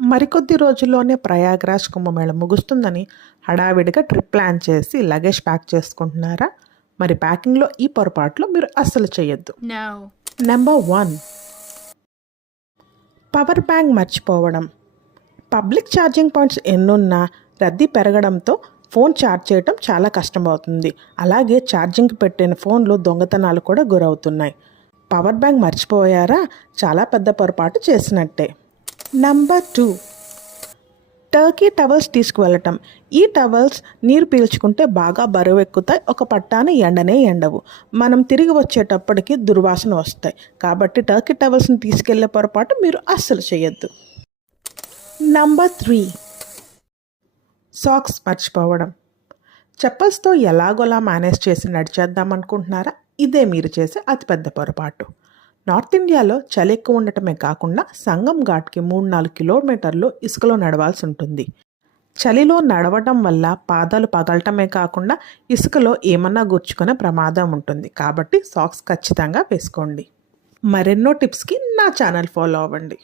మరికొద్ది రోజుల్లోనే ప్రయాగ్రాజ్ కుంభమేళ ముగుస్తుందని హడావిడిగా ట్రిప్ ప్లాన్ చేసి లగేజ్ ప్యాక్ చేసుకుంటున్నారా? మరి ప్యాకింగ్లో ఈ పొరపాట్లు మీరు అస్సలు చేయొద్దు. నెంబర్ 1, పవర్ బ్యాంక్ మర్చిపోవడం. పబ్లిక్ ఛార్జింగ్ పాయింట్స్ ఎన్నున్నా రద్దీ పెరగడంతో ఫోన్ ఛార్జ్ చేయడం చాలా కష్టమవుతుంది. అలాగే ఛార్జింగ్కి పెట్టిన ఫోన్లు దొంగతనాలు కూడా గురవుతున్నాయి. పవర్ బ్యాంక్ మర్చిపోయారా? చాలా పెద్ద పొరపాటు చేసినట్టే. నెంబర్ 2, టర్కీ టవల్స్ తీసుకువెళ్ళటం. ఈ టవల్స్ నీరు పీల్చుకుంటే బాగా బరువు ఎక్కుతాయి, ఒక పట్టాన ఎండనే ఎండవు. మనం తిరిగి వచ్చేటప్పటికి దుర్వాసన వస్తాయి. కాబట్టి టర్కీ టవల్స్ని తీసుకెళ్లే పొరపాటు మీరు అస్సలు చేయొద్దు. నెంబర్ 3, సాక్స్ మర్చిపోవడం. చెప్పల్స్తో ఎలాగోలా మేనేజ్ చేసి నడిచేద్దాం అనుకుంటున్నారా? ఇదే మీరు చేసే అతిపెద్ద పొరపాటు. నార్త్ ఇండియాలో చలి ఎక్కువ ఉండటమే కాకుండా సంగం ఘాట్కి 3-4 కిలోమీటర్లు ఇసుకలో నడవాల్సి ఉంటుంది. చలిలో నడవటం వల్ల పాదాలు పగలటమే కాకుండా ఇసుకలో ఏమన్నా గుచ్చుకునే ప్రమాదం ఉంటుంది. కాబట్టి సాక్స్ ఖచ్చితంగా వేసుకోండి. మరెన్నో టిప్స్కి నా ఛానల్ ఫాలో అవ్వండి.